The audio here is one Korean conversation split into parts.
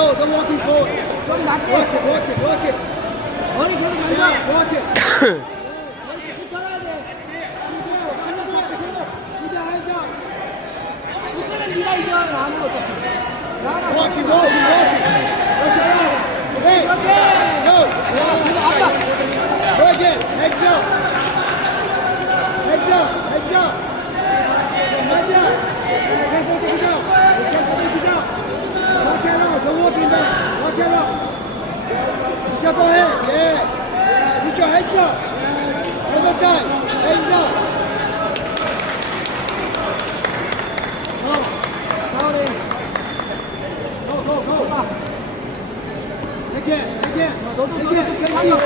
slow. Don't walk in slow. Don't back it. Walk it, walk it, walk it. 머리 계속 간다. Walk it. 머리 계속 돌아야 돼. 이제 완전 잡히고 이제 하자. 이제는 네가 이겨. 나는 어차피. 나나 walk it, walk it, walk it. 그렇지. Hey, 그렇지. Go. 와, 이거 아빠. Walk it. Heads up. Heads up. Heads up. Heads up. 계속 뛰기죠. 계속 뛰기죠. Heads up. The time. Heads up. Go. Sorry. Go, go, go. Again, again. Again. Thank you.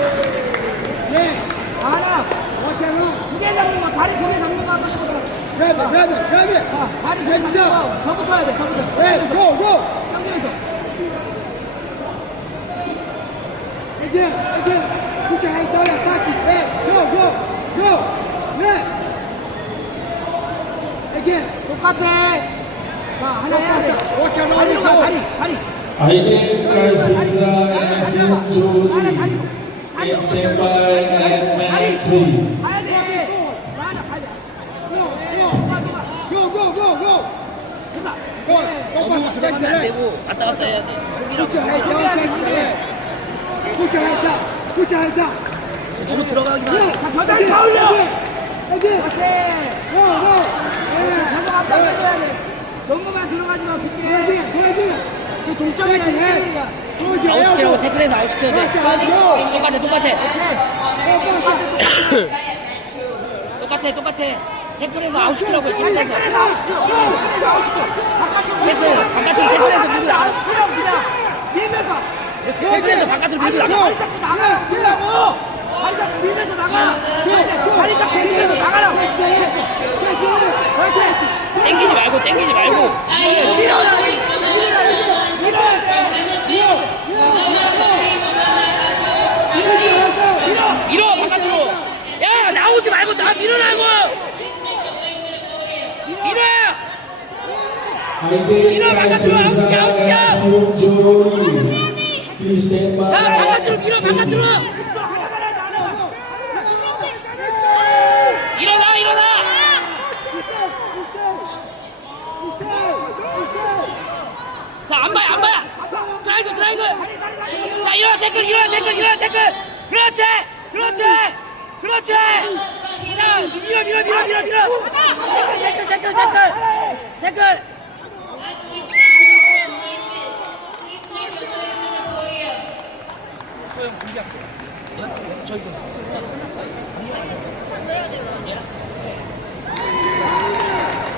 Yeah. 알아. Out. 두개 잡는 거, 다리 두개 잡는 거 한번 해보자. Grab it, grab it, grab it. 자, 다리 두개 Heads 잡는. 거. 더 붙어야 돼, 더 붙어. Hey, go, go. 당기면서. Again, again. Put your hands down, attack it. Hey, go, go, go. Yes. Again. 똑같아. 자, 하나 해야 돼. Walk around 다리로 and 가, go. 다리, 다리. Aiden Kaisisa and Sinjuri. In standby at man three. 가야 돼. 나나 가야 돼. Go, go, go, go. 됐다. Go, go fast. Catch the leg. 왔다 갔다 해야 돼. Put your hands down, catch the leg. Put your hands up. Put your hands up. 너무 들어가기만 Yeah. 해. 자, 겨다리 다 올려. Again. Again. 그렇지. Go, go. Yeah. 계속 앞에 가줘야 돼. 너무만 들어가지 마, Go 붙게. again, go again. Close your 아웃시키라고. 태클해서 아웃시켜야 돼. 똑같아, 똑같아. 똑같아, 똑같아. 태클해서 아웃시키라고 해, 태클해서. 태클, 바깥으로 태클해서 밀고 나가. 그렇지, 태클해서 바깥으로 밀고 나가. 다리 잡고 나가. 밀라고. 다리 잡고 밀면서 나가. 다리 잡고 밀면서 나가라. 그렇지. 땡기지 말고, 땡기지 말고. 밀어야 돼. 밀어야 돼. 밀어, 바깥으로. 야, 나오지 말고, 나 밀어라고! 밀어! Sinjuri. Please stand by. 나 바깥으로 밀어, 바깥으로! 일어나, 일어나! 자, 안 봐요, 안 봐요! 트라이글, 트라이글! 자, 일어나, 태클, 일어나, 태클, 일어나, 태클! 그렇지! 그렇지! 그렇지! 자, 밀어, 밀어, 밀어, 밀어, 밀어! 태클, 태클, 태클, 태클! 태클!